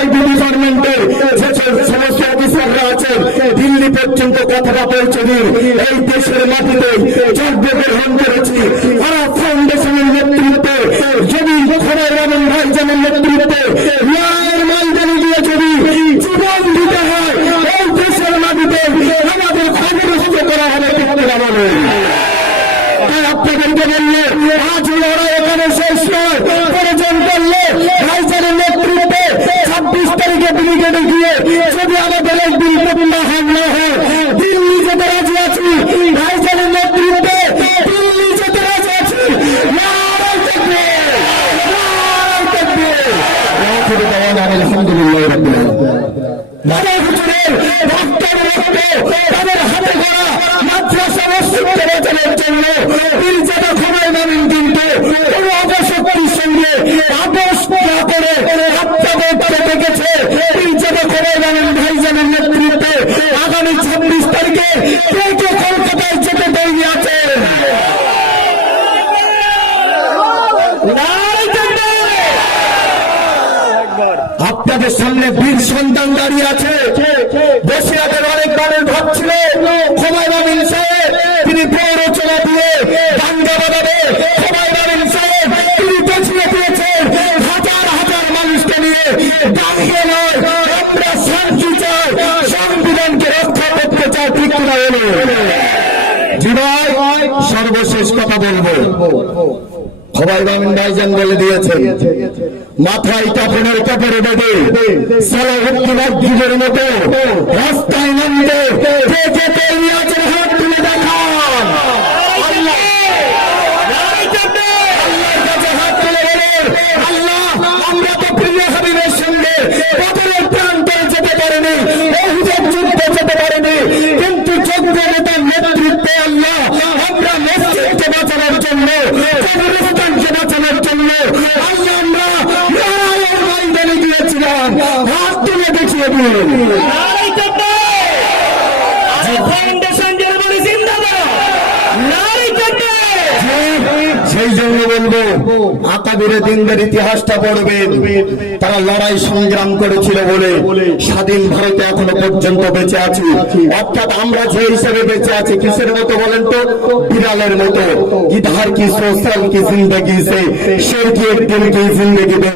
IB ডিপার্টমেন্টের যে সমস্ত অফিসাররা আছেন দিল্লি পর্যন্ত কথাটা পৌঁছে দিন। এই দেশের মাটিতে যজ্ঞ গ্রহণ করেছি আরাফ ফাউন্ডেশনের নেতৃত্বে, যদি খোদাই রহমান ভাইজানের নেতৃত্বে ন্যায়ের ময়দানে গিয়ে যদি জীবন দিতে হয় এই দেশের মাটিতে আমাদের ক্ষতিগ্রস্ত করা হবে। আপনাদেরকে বললে আজ লড়াই এখানে শেষ নয়, প্রয়োজন করলে ভাইজানের নেতৃত্বে 26 তারিখে ব্রিগেডে গিয়ে যদি আমাদের এই বিল হামলা হয় দিল্লি যেতে রাজি আছি। ভাইজানের নেতৃত্বে দিল্লি যেতে রাজি আছি। আলহামদুলিল্লাহ তাদের হাতে করা মাদ্রাসা মসজিদকে বাঁচানোর জন্য পীরজাদা খোদাই মামিন কিন্তু কোন অপশক্তির সঙ্গে আপোষ না করে আপনাদেরকে দেখেছে। পীরজাদা খোদাই মামিন ভাইজানের নেতৃত্বে আগামী 26 তারিখে কে কে কলকাতায় যেতে তৈরি আছে? আপনাদের সামনে বীর সন্তান দাঁড়িয়ে আছে। বসিরহাটের অনেক মানুষ ভাবছিল খোদাই মামিন সাহেব তিনি প্ররোচনা দিয়ে দাঙ্গা বাঁধাবে, খোদাই মামিন সাহেব তিনি পেছিয়ে দিয়েছেন হাজার হাজার মানুষকে নিয়ে। দাঁড়িয়ে নয়, আমরা শান্তি চাই, সংবিধানকে রক্ষা করতে চাই, ঠিক না হলো? জি ভাই, সর্বশেষ কথা বলবো। খোদাই মামিন ভাইজান বলে দিয়েছেন মাথায় কাপড়ের কাপড়ে বেঁধে সালাউদ্দিন আইয়ুবের মতো রাস্তায় নামতে কে কে তৈরি আছেন হাত তুলে দেখান। হাত তুলে বলেন আল্লাহ, আমরা তো প্রিয় হাবিবের সঙ্গে বদরের প্রান্তরে যেতে পারিনি, উহুদের যুদ্ধে যেতে পারিনি, কিন্তু যোগ্য নেতার নেতৃত্বে আল্লাহ আমরা মসজিদকে বাঁচানোর জন্য, কবরস্থানকে বাঁচানোর জন্য আল্লাহ আমরা লড়াইয়ের ময়দানে গিয়েছিলাম। হাত তুলে দেখিয়ে দিন। সেই জন্য বলবো আকাবিরে দিনদের ইতিহাসটা পড়বেন। তারা লড়াই সংগ্রাম করেছিল বলে স্বাধীন ভারতে এখনো পর্যন্ত বেঁচে আছি। অর্থাৎ আমরা যে হিসেবে বেঁচে আছি কিসের মতো বলেন তো? বিড়ালের মতো। ইধার কি সোশ্যাল কি জিন্দগি সে শের কি একদিন কি জিন্দগি।